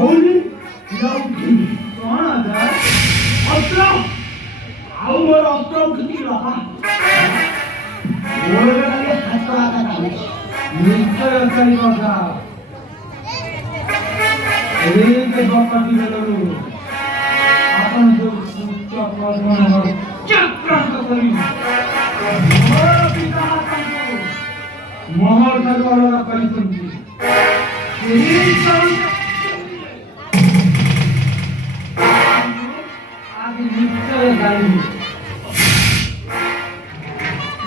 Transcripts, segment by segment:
भौली लौकी कौन आता अस्त्र आओ मोर अस्त्र किती लापा ओरगाले हात आता काढले निश्चय करी बघा एक बापाची गेलो आपण जो चक्रावर चक्रांत करी मोर पिता मोहर सरकारला करी आदि निश्चय गाई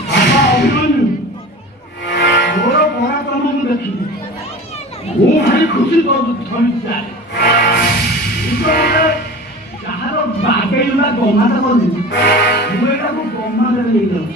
बाबा अभिमन्यु मोर पराक्रम देखिए वो भाई खुशी कर थोड़ी जाए ଯାହାର ବାଗେଇଲା ଗମାଟା କଲି ମୁଁ ଏଟାକୁ ଗମାରେ ନେଇଯାଉଛି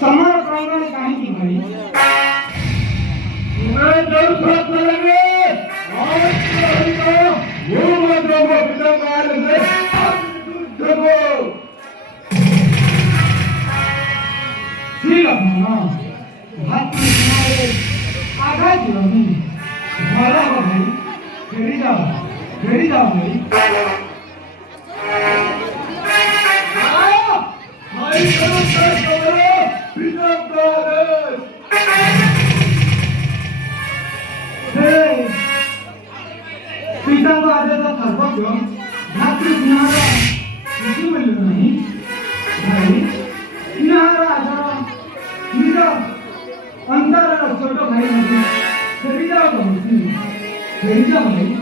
समर प्रांगण काहे की भाई मैं जब साथ लगे और वो मत वो पिता मार दे देखो ठीक है ना भात में तुम्हारे आधा जो नहीं भरा हो भाई फेरी जाओ भाई भाई करो पिता को आदेश कर्तव्य भातृस्नेहर किसी मिलू नहीं भाई स्नेहर आधार निज अंतर छोट भाई फेरी जाओ भाई